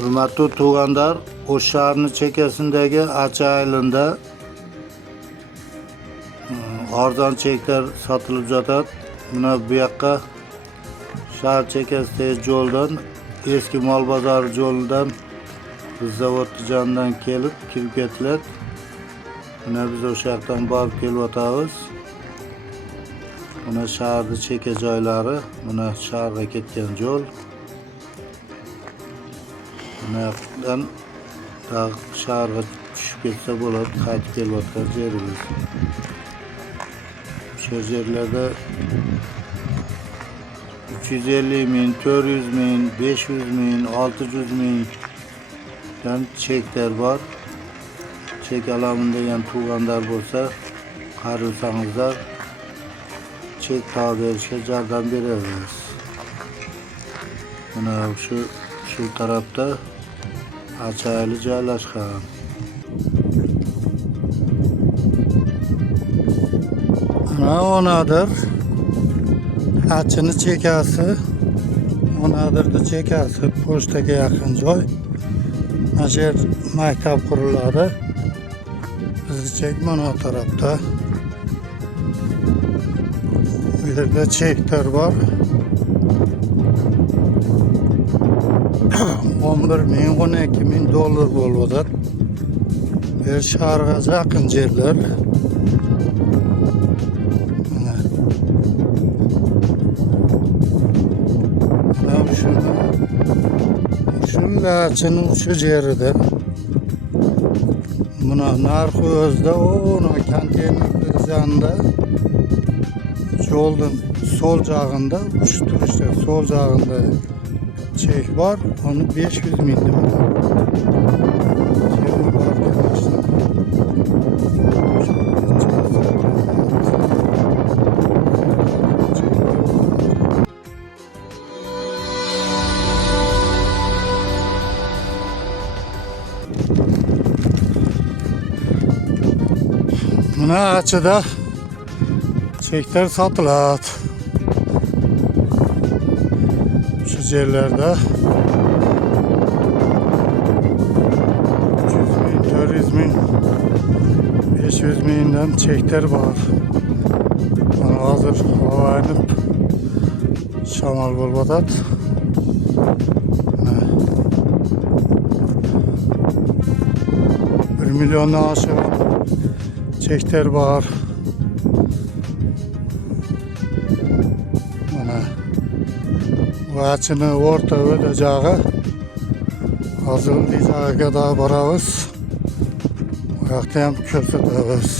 Hurmatli tug'anlar, O'sh shahrining chekkasindagi Acha aylanda arzon cheklar sotilib yotadi. Mana bu yoqqa shahar chekkasidagi yo'ldan, eski mol bozori yo'lidan zavod jonidan kirib ketiladi. Mana biz o'sha yoqdan borib kelyotamiz. Mana shaharning chekka joylari, mana shaharga ketgan yo'l. Mana yoqdan shaharga tushib ketsa bo'ladi, qaytib kelayotgan yerimiz. Shu yerlarda 350 ming, 400 ming, 500 ming, 600 ming dan cheklar bor. Chek olaman degan tug'anlar bo'lsa, qarilsangizlar chek topib berishga yordam beramiz. Mana shu tarafda Acha ayli joylashgan. Mana onadir Achini chekkasi, onadirni chekkasi pochtaga yaqin joy. Mana shu yer maktab quriladi. Bizni chek mana bu tarafda. Bu yerda cheklar bor. 11 ming, 12 ming dollar bo'ladi. Bir shaharga yaqin yerlar. Shunlachini shu yerida. Buna narxi o'zida o'na konteyner yanında yo'ldan sol jag'ında, uch turishda sol jag'ında chek bor, onu 500 ming deb Buna Achada cheklar sotiladi. Şu yerlerde 300 ming, 400 ming, 500 mingdan cheklar bor. Mana hozir havo aynib shamol bo'lib o'tadi. 1 milliondan oshiq cheklar bor. Mana Achini o'rta o'dajog'i hozir joyiga da boramiz. Bu yoqda ham ko'rsatamiz.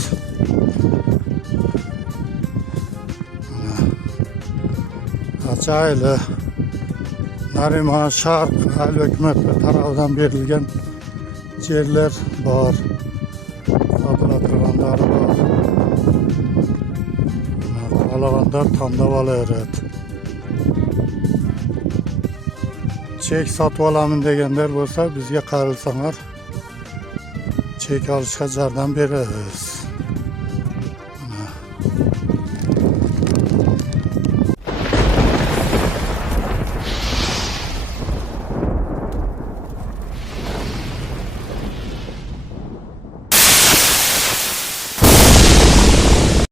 Acha ayli Nariman Sharq ahli hukumati tarafidan berilgan yerlar bor. Sotilayotganlari bor. Xohlaganlar tanlab olaveradi. Chek sotib olaman deganlar bo'lsa, bizga qarilsanglar chek olishga yordam beramiz.